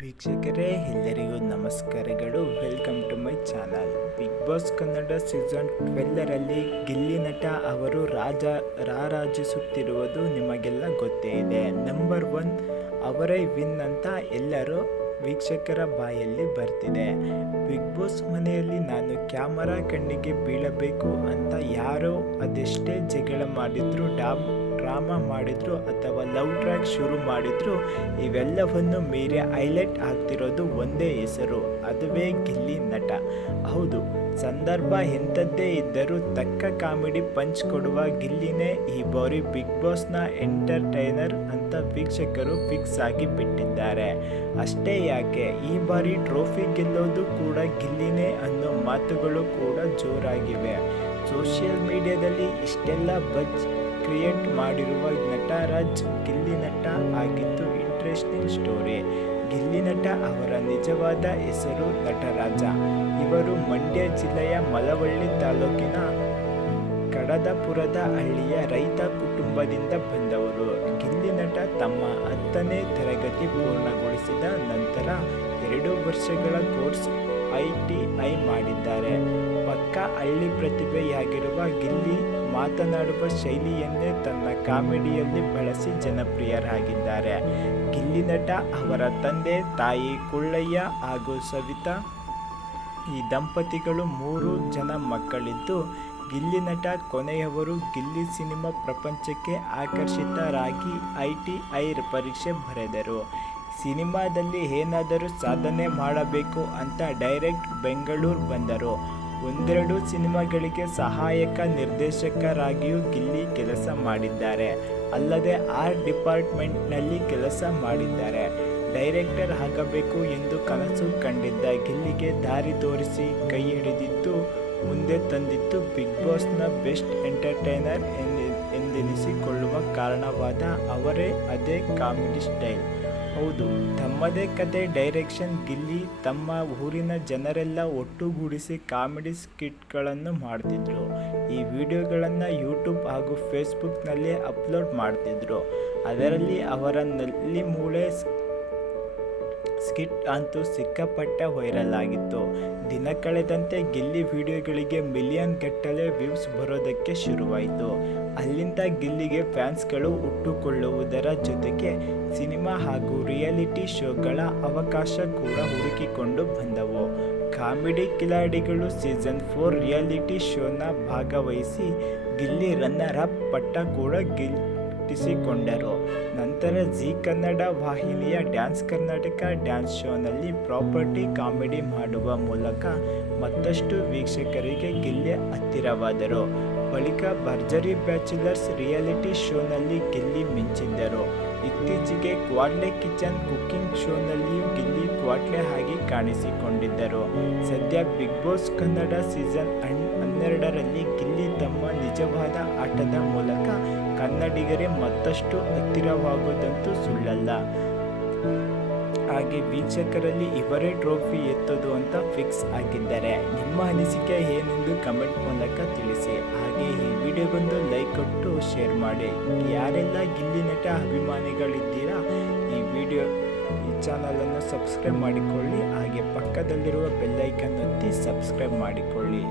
ವೀಕ್ಷಕರೇ, ಎಲ್ಲರಿಗೂ ನಮಸ್ಕಾರಗಳು. Welcome to my channel big boss Kannada season ಟ್ವೆಲ್ಲರಲ್ಲಿ Gilli ನಟ ಅವರು ರಾಜ ರಾರಾಜಿಸುತ್ತಿರುವುದು ನಿಮಗೆಲ್ಲ ಗೊತ್ತೇ ಇದೆ. ನಂಬರ್ ಒನ್ ಅವರೇ ವಿನ್ ಅಂತ ಎಲ್ಲರೂ ವೀಕ್ಷಕರ ಬಾಯಲ್ಲಿ ಬರ್ತಿದೆ. ಬಿಗ್ ಬಾಸ್ ಮನೆಯಲ್ಲಿ ನಾನು ಕ್ಯಾಮರಾ ಕಣ್ಣಿಗೆ ಬೀಳಬೇಕು ಅಂತ ಯಾರೋ ಅದೆಷ್ಟೇ ಜಗಳ ಮಾಡಿದ್ರು, ಡಾಮ್ ಡ್ರಾಮಾ ಮಾಡಿದ್ರು ಅಥವಾ ಲವ್ ಟ್ರ್ಯಾಕ್ ಶುರು ಮಾಡಿದ್ರು, ಇವೆಲ್ಲವನ್ನು ಮೀರಿ ಹೈಲೈಟ್ ಆಗ್ತಿರೋದು ಒಂದೇ ಹೆಸರು, ಅದುವೇ ಗಿಲ್ಲಿ ನಟ. ಹೌದು, ಸಂದರ್ಭ ಎಂಥದ್ದೇ ಇದ್ದರೂ ತಕ್ಕ ಕಾಮಿಡಿ ಪಂಚ್ ಕೊಡುವ ಗಿಲ್ಲಿನೇ ಈ ಬಾರಿ ಬಿಗ್ ಬಾಸ್ನ ಎಂಟರ್ಟೈನರ್ ಅಂತ ವೀಕ್ಷಕರು ಫಿಕ್ಸ್ ಆಗಿ ಬಿಟ್ಟಿದ್ದಾರೆ. ಅಷ್ಟೇ ಯಾಕೆ, ಈ ಬಾರಿ ಟ್ರೋಫಿ ಗೆಲ್ಲೋದು ಕೂಡ ಗಿಲ್ಲಿನೇ ಅನ್ನೋ ಮಾತುಗಳು ಕೂಡ ಜೋರಾಗಿವೆ. ಸೋಷಿಯಲ್ ಮೀಡಿಯಾದಲ್ಲಿ ಇಷ್ಟೆಲ್ಲ ಬಜ್ ಕ್ರಿಯೇಟ್ ಮಾಡಿರುವ ನಟರಾಜ್ ಗಿಲ್ಲಿ ನಟ ಆಗಿದ್ದು ಇಂಟ್ರೆಸ್ಟಿಂಗ್ ಸ್ಟೋರಿ ಗಿಲ್ಲಿ ನಟ ಅವರ ನಿಜವಾದ ಹೆಸರು ನಟರಾಜ. ಇವರು ಮಂಡ್ಯ ಜಿಲ್ಲೆಯ ಮಲವಳ್ಳಿ ತಾಲೂಕಿನ ಕಡದಪುರದ ಹಳ್ಳಿಯ ರೈತ ಕುಟುಂಬದಿಂದ ಬಂದವರು. ಗಿಲ್ಲಿ ನಟ ತಮ್ಮ ಹತ್ತನೇ ತರಗತಿ ಪೂರ್ಣಗೊಳಿಸಿದ ನಂತರ ಎರಡು ವರ್ಷಗಳ ಕೋರ್ಸ್ ಐ ಟಿ ಐ ಮಾಡಿದ್ದಾರೆ. ಪಕ್ಕ ಹಳ್ಳಿ ಪ್ರತಿಭೆಯಾಗಿರುವ ಗಿಲ್ಲಿ ಮಾತನಾಡುವ ಶೈಲಿಯನ್ನೇ ತನ್ನ ಕಾಮಿಡಿಯಲ್ಲಿ ಬಳಸಿ ಜನಪ್ರಿಯರಾಗಿದ್ದಾರೆ. ಗಿಲ್ಲಿ ನಟ ಅವರ ತಂದೆ ತಾಯಿ ಕುಳ್ಳಯ್ಯ ಹಾಗೂ ಸವಿತಾ. ಈ ದಂಪತಿಗಳು ಮೂರು ಜನ ಮಕ್ಕಳಿದ್ದು, ಗಿಲ್ಲಿ ನಟ ಕೊನೆಯವರು ಗಿಲ್ಲಿ ಸಿನಿಮಾ ಪ್ರಪಂಚಕ್ಕೆ ಆಕರ್ಷಿತರಾಗಿ ಐ ಟಿ ಐ ಪರೀಕ್ಷೆ ಬರೆದರು. ಸಿನಿಮಾದಲ್ಲಿ ಏನಾದರೂ ಸಾಧನೆ ಮಾಡಬೇಕು ಅಂತ ಡೈರೆಕ್ಟ್ ಬೆಂಗಳೂರು ಬಂದರು. ಒಂದೆರಡು ಸಿನಿಮಾಗಳಿಗೆ ಸಹಾಯಕ ನಿರ್ದೇಶಕರಾಗಿಯೂ ಗಿಲ್ಲಿ ಕೆಲಸ ಮಾಡಿದ್ದಾರೆ. ಅಲ್ಲದೆ ಆರ್ಟ್ ಡಿಪಾರ್ಟ್ಮೆಂಟ್ನಲ್ಲಿ ಕೆಲಸ ಮಾಡಿದ್ದಾರೆ. ಡೈರೆಕ್ಟರ್ ಆಗಬೇಕು ಎಂದು ಕನಸು ಕಂಡಿದ್ದ ಗಿಲ್ಲಿಗೆ ದಾರಿ ತೋರಿಸಿ ಕೈ ಹಿಡಿದಿದ್ದು, ಮುಂದೆ ತಂದಿದ್ದು ಬಿಗ್ ಬಾಸ್ನ ಬೆಸ್ಟ್ ಎಂಟರ್ಟೈನರ್ ಎಂದೆನಿಸಿಕೊಳ್ಳುವ ಕಾರಣವಾದ ಅವರೇ ಅದೇ ಕಾಮಿಡಿ ಸ್ಟೈಲ್. ಹೌದು, ತಮ್ಮದೇ ಕತೆ ಡೈರೆಕ್ಷನ್ ಗಿಲ್ಲಿ ತಮ್ಮ ಊರಿನ ಜನರೆಲ್ಲ ಒಟ್ಟುಗೂಡಿಸಿ ಕಾಮಿಡಿ ಸ್ಕಿಟ್ಗಳನ್ನು ಮಾಡ್ತಿದ್ರು. ಈ ವಿಡಿಯೋಗಳನ್ನು ಯೂಟ್ಯೂಬ್ ಹಾಗೂ ಫೇಸ್ಬುಕ್ನಲ್ಲಿ ಅಪ್ಲೋಡ್ ಮಾಡ್ತಿದ್ರು. ಅದರಲ್ಲಿ ಅವರ ನಲ್ಲಿ ಮೂಳೆ ಸ್ಕಿಟ್ ಅಂತೂ ಸಿಕ್ಕಾಪಟ್ಟೆ ವೈರಲ್ ಆಗಿತ್ತು. ದಿನ ಕಳೆದಂತೆ ಗಿಲ್ಲಿ ವಿಡಿಯೋಗಳಿಗೆ ಮಿಲಿಯನ್ ಗಟ್ಟಲೆ ವ್ಯೂಸ್ ಬರೋದಕ್ಕೆ ಶುರುವಾಯಿತು. ಅಲ್ಲಿಂದ ಗಿಲ್ಲಿಗೆ ಫ್ಯಾನ್ಸ್ಗಳು ಹುಟ್ಟುಕೊಳ್ಳುವುದರ ಜೊತೆಗೆ ಸಿನಿಮಾ ಹಾಗೂ ರಿಯಾಲಿಟಿ ಶೋಗಳ ಅವಕಾಶ ಕೂಡ ಹುಡುಕಿಕೊಂಡು ಬಂದವು. ಕಾಮಿಡಿ ಕಿಲಾಡಿಗಳು ಸೀಸನ್ ಫೋರ್ ರಿಯಾಲಿಟಿ ಶೋನ ಭಾಗವಹಿಸಿ ಗಿಲ್ಲಿ ರನ್ನರ್ ಅಪ್ ಪಟ್ಟ ಕೂಡ ಗಿಟ್ಟಿಸಿಕೊಂಡರು ನಂತರ ಜಿ ಕನ್ನಡ ವಾಹಿನಿಯ ಡ್ಯಾನ್ಸ್ ಕರ್ನಾಟಕ ಡ್ಯಾನ್ಸ್ ಶೋನಲ್ಲಿ ಪ್ರಾಪರ್ಟಿ ಕಾಮಿಡಿ ಮಾಡುವ ಮೂಲಕ ಮತ್ತಷ್ಟು ವೀಕ್ಷಕರಿಗೆ ಗಿಲ್ಲಿ ಹತ್ತಿರವಾದರು. ಬಳಿಕ ಭರ್ಜರಿ ಬ್ಯಾಚುಲರ್ಸ್ ರಿಯಾಲಿಟಿ ಶೋನಲ್ಲಿ ಗೆಲ್ಲಿ ಮಿಂಚಿದ್ದರು. ಇತ್ತೀಚೆಗೆ ಕ್ವಾಡ್ಲೆ ಕಿಚನ್ ಕುಕ್ಕಿಂಗ್ ಶೋನಲ್ಲಿಯೂ ಗಿಲ್ಲಿ ಕ್ವಾಟ್ಲೆ ಆಗಿ ಕಾಣಿಸಿಕೊಂಡಿದ್ದರು. ಸದ್ಯ ಬಿಗ್ ಬಾಸ್ ಕನ್ನಡ ಸೀಸನ್ ಹನ್ನೆರಡರಲ್ಲಿ ಗಿಲ್ಲಿ ತಮ್ಮ ನಿಜವಾದ ಆಟದ ಮೂಲಕ ಕನ್ನಡಿಗರೇ ಮತ್ತಷ್ಟು ಹತ್ತಿರವಾಗೋದಂತೂ ಸುಳ್ಳಲ್ಲ. ಹಾಗೆ ವೀಕ್ಷಕರಲ್ಲಿ ಇವರೇ ಟ್ರೋಫಿ ಎತ್ತೋದು ಅಂತ ಫಿಕ್ಸ್ ಆಗಿದ್ದಾರೆ ನಿಮ್ಮ ಅನಿಸಿಕೆ ಏನೆಂದು ಕಮೆಂಟ್ ಮೂಲಕ ತಿಳಿಸಿ. ಹಾಗೆ ಈ ವಿಡಿಯೋಗೊಂದು ಲೈಕ್ ಕೊಟ್ಟು ಶೇರ್ ಮಾಡಿ. ಯಾರೆಲ್ಲ ಗಿಲ್ಲಿ ನಟ ಅಭಿಮಾನಿಗಳಿದ್ದೀರಾ, ಈ ವಿಡಿಯೋ, ಈ ಚಾನಲನ್ನು ಸಬ್ಸ್ಕ್ರೈಬ್ ಮಾಡಿಕೊಳ್ಳಿ. ಹಾಗೆ ಪಕ್ಕದಲ್ಲಿರುವ ಬೆಲ್ಲೈಕನ್ ಒತ್ತಿ ಸಬ್ಸ್ಕ್ರೈಬ್ ಮಾಡಿಕೊಳ್ಳಿ.